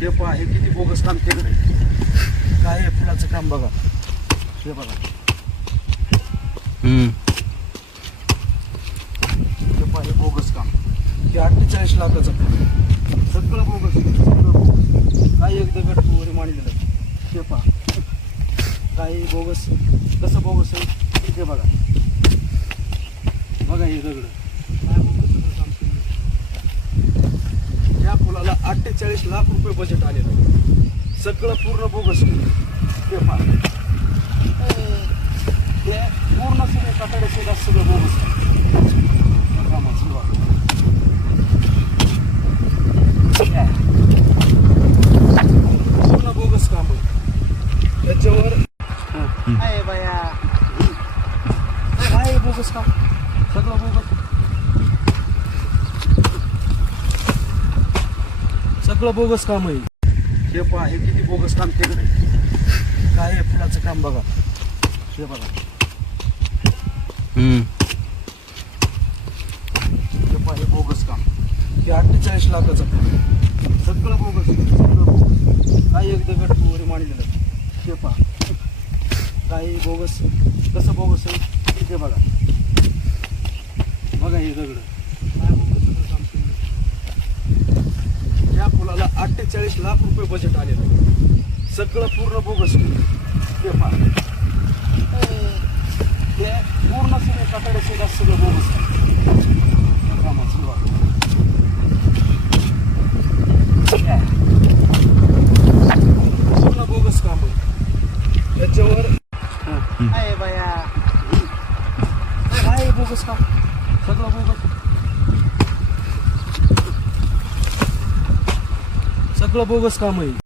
हे पहा, हे किती बोगस काम केलं. काय आहे फुलाचं काम बघा. हे बघा, हे पहा, हे बोगस काम. हे 48 लाखाचं सगळं बोगस, सगळं बोगस. काय एक दगड वगैरे मांडलेलं. हे पहा, काही बोगस. कसं बोगस आहे हे बघा. बघा हे दगड काय बोगस काम केलं. या फुलाला 48 लाख रुपये बजेट आलेलं आहे. सगळं पूर्ण बोगस. हे पहा, हे पूर्ण सगळे कातडे सगळं बोगस कामाचं. पूर्ण बोगस काम आहे त्याच्यावर. आहे बाया, काय बोगस काम, सगळं बोगस, सगळं बोगस काम आहे. हे पहा, हे किती बोगस काम केलं. काय आहे फुलाचं काम बघा. हे बघा, हे पहा, हे बोगस काम. हे 48 लाखाचं सगळं बोगस, सगळं बोगस. काय एक दगड वगैरे मांडलेलं. हे पहा, काही बोगस. कसं बोगस आहे हे बघा. बघा हे दगड काय बोगस काम केलं. या फुलाला 48 लाख रुपये बजेट आलेलं आहे. सगळं पूर्ण बोगस. हे पहा, हे पूर्ण सगळे कातडे सगळं बोगस कामाचं. पूर्ण बोगस काम आहे त्याच्यावर. आहे बाया, काय बोगस काम, सगळं बोगस, सगळं बोगस काम आहे.